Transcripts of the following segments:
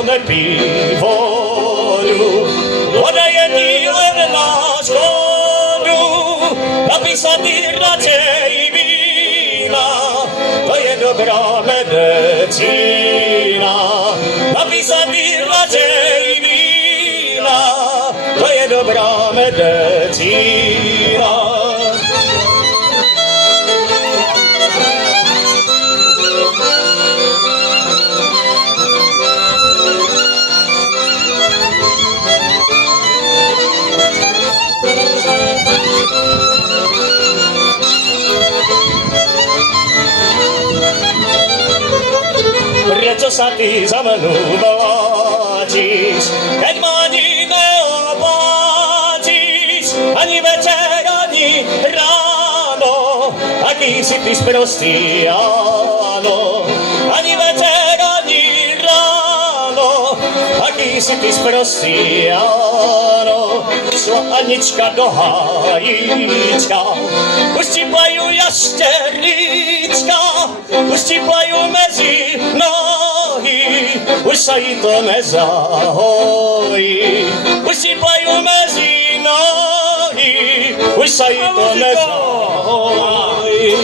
Не піволю, подає ділер на школю, написати радше віна, то є добра медицина. Написати радше віна, то є добра медицина. Prečo sa ty za mnou vláčiš, keď ma ani neopláčiš, ani večer, ani ráno, aký si ty sprostý, áno. Ani večer, ani ráno, aký si ty sprostý, áno. Šla Anička do hájíčka, už ti plajú jašteríčka, už ti plajú mezi nohy, už sa jí to nezahojí. Už ti plajú mezi nohy, už sa jí to nezahojí.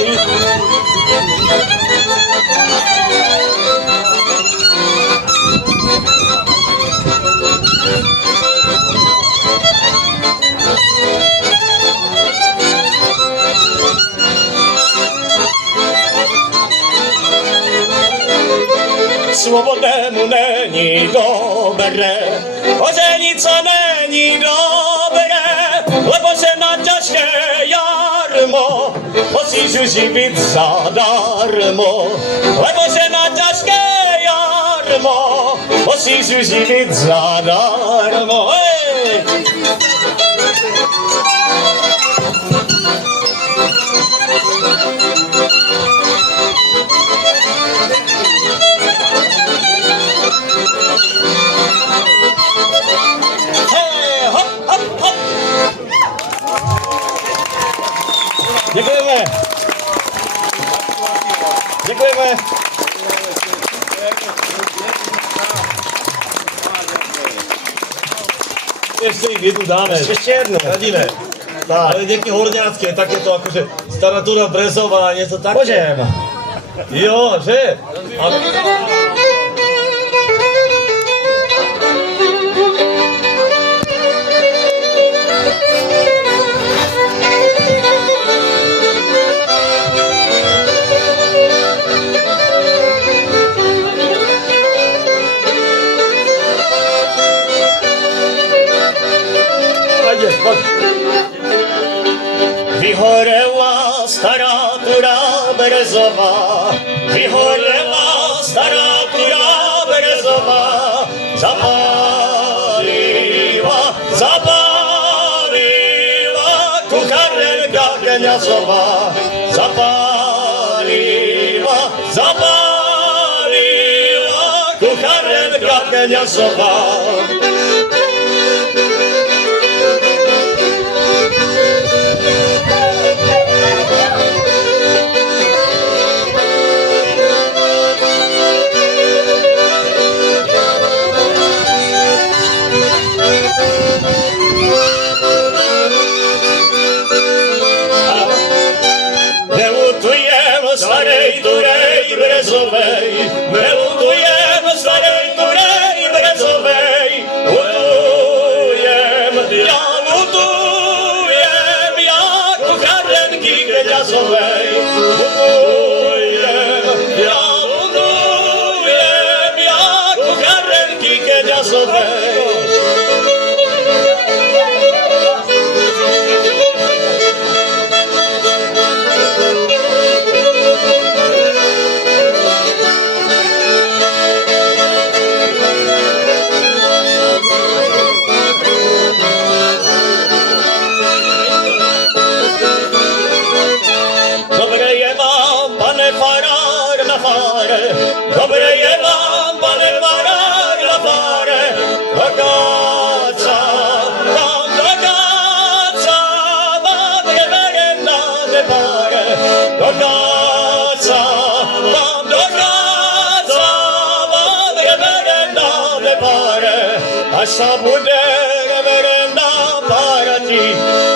Svobodnému není dobré, oženit sa není dobré, lebo se na ťažké jarmo musíš živit zadarmo. Lebo se na ťažké jarmo musíš živit zadarmo. Hej! Děkujeme. Děkujeme. Ešte ich jednu dáme. Ešte jednu. Radíme. Tak. Ale nejaké horňácké, takéto akože Staratúra Brezová, niečo také. Môžem. Jo, že? A... Vyhorela stará tura brezová, vyhorela stará tura brezová, zapálila kucharenka kňazová, zapálila kucharenka kňazová. Starej Turej Brezovej, nelutujem starej Turej Brezovej, lutujem ja kucharenky kňazovej, lutujem ja kucharenky kňazovej. Asa bude reverenda para ti,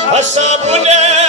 asa bude